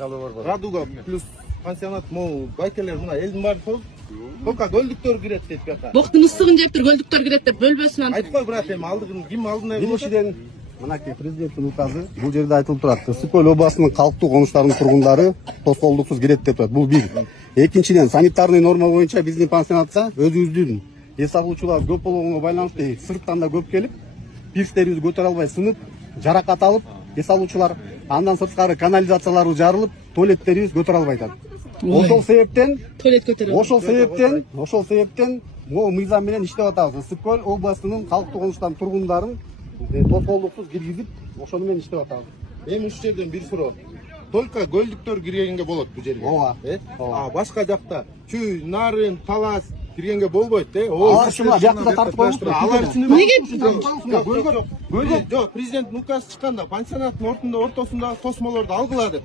Радуга плюс пансионат могу байкелер мына элдин баары только көлдүктөр кирет дейт бияка. Боктун ысыгын жеп туруп көлдүктөр кирет деп бөлбөсүн аны. Айтпай брат, эми алдыгын ким алдына Биринчиден, мынакей президенттин указы бул жерде айтылып турат. Ысык-Көл областынын калктуу конуштарынын тургундары тоскоолдуксуз кирет деп турат. Бул бир. Экинчиден, санитарный норма боюнча биздин пансионатка өзүбүздүн эс алуучулар көп болгонго байланыштуу сырттан да көп келип, пирстерибизди көтөрө албай сынып, жаракат алып, эс алуучулар андан сырткары канализациялары жарылып, туалеттерибиз көтөрө албай атат. Ошол себептен Туалет көтөрө. ошол себептен могу мыйзам менен иштеп атабыз. Ысык-Көл областынын калктуу конуштарынын тургундарын тоскоолдуксуз киргизип, ошону менен иштеп атабыз. Эми ушул жерден бир суроо. Только көлдүктөр киргенге болот бул жерге. Ооба. А башка жакта чүй, нарын, талас киргенге болбойт, Алар үчүн биякта тартып коюлуп турат. Алар үчүн Неге? Жок, президент указ чыкканда пансионаттын ортосунда тосмолорду алгыла деп.